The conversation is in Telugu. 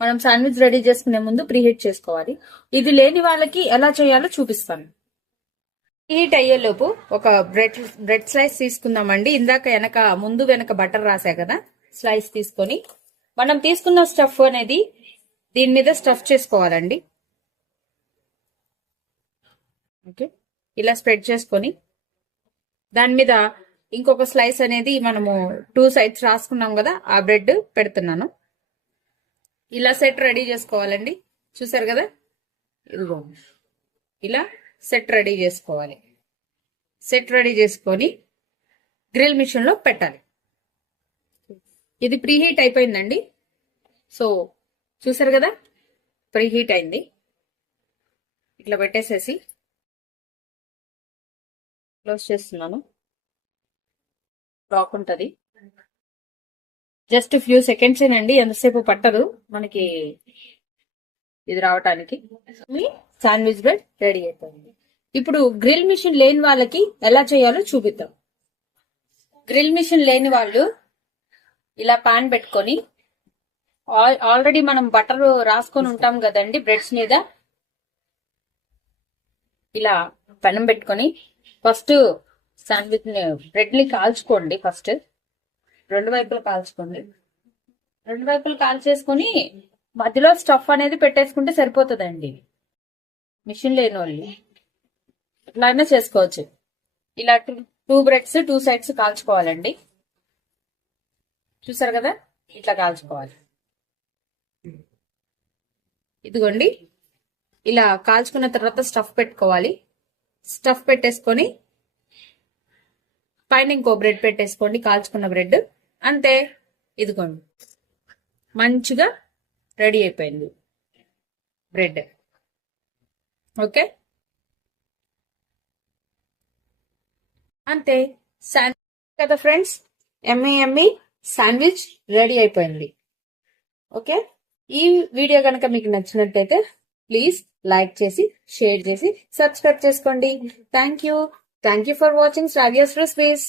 మనం శాండ్విచ్ రెడీ చేసుకునే ముందు ప్రీహీట్ చేసుకోవాలి. ఇది లేని వాళ్ళకి ఎలా చేయాలో చూపిస్తాను. ప్రీహీట్ అయ్యేలోపు ఒక బ్రెడ్ స్లైస్ తీసుకుందామండి. ఇందాక ముందు వెనక బటర్ రాసా కదా, స్లైస్ తీసుకొని మనం తీసుకున్న స్టఫ్ అనేది దీని మీద స్టఫ్ చేసుకోవాలండి. ఓకే, ఇలా స్ప్రెడ్ చేసుకొని దాని మీద ఇంకొక స్లైస్ అనేది మనము 2 సైడ్స్ రాసుకున్నాం కదా, ఆ బ్రెడ్ పెడుతున్నాను. ఇలా సెట్ రెడీ చేసుకోవాలండి. చూసారు కదా, ఇదిగో ఇలా సెట్ రెడీ చేసుకోవాలి. సెట్ రెడీ చేసుకొని గ్రిల్ మిషన్ లో పెట్టాలి. ఇది ప్రీహీట్ అయిపోయిందండి. సో చూసారు కదా, ప్రీహీట్ అయింది. ఇట్లా పెట్టేసేసి క్లోజ్ చేస్తున్నాను. లాక్ ఉంటుంది. జస్ట్ ఫ్యూ సెకండ్స్ ఏనండి, ఎంతసేపు పట్టదు మనకి ఇది రావటానికి. శాండ్విచ్ బ్రెడ్ రెడీ అయిపోయింది. ఇప్పుడు గ్రిల్ మిషన్ లేని వాళ్ళకి ఎలా చేయాలో చూపిద్దాం. గ్రిల్ మిషన్ లేని వాళ్ళు ఇలా పాన్ పెట్టుకొని, ఆల్రెడీ మనం బటర్ రాసుకొని ఉంటాం కదండి బ్రెడ్స్ మీద, ఇలా పెనం పెట్టుకొని ఫస్ట్ శాండ్విచ్ బ్రెడ్ ని కాల్చుకోండి. ఫస్ట్ రెండు వైపులు కాల్చుకోండి. రెండు వైపులు కాల్చేసుకొని మధ్యలో స్టఫ్ అనేది పెట్టేసుకుంటే సరిపోతుందండి. మిషన్ లేని వాళ్ళు ఇట్లా అయినా చేసుకోవచ్చు. ఇలా 2 బ్రెడ్స్ 2 సైడ్స్ కాల్చుకోవాలండి. చూసారు కదా, ఇట్లా కాల్చుకోవాలి. ఇదిగోండి, ఇలా కాల్చుకున్న తర్వాత స్టఫ్ పెట్టుకోవాలి. స్టఫ్ పెట్టేసుకొని పైన ఇంకో బ్రెడ్ పెట్టేసుకోండి, కాల్చుకున్న బ్రెడ్. అంతే, ఇదిగోండి మంచిగా రెడీ అయిపోయింది బ్రెడ్. ఓకే, అంతే. కదా ఫ్రెండ్స్, ఎమ్మి శాండ్విచ్ రెడీ అయిపోయింది. ఓకే, ఈ వీడియో కనుక మీకు నచ్చినట్టయితే ప్లీజ్ లైక్ చేసి, షేర్ చేసి, సబ్స్క్రైబ్ చేసుకోండి. Thank you for watching Sravya's recipes.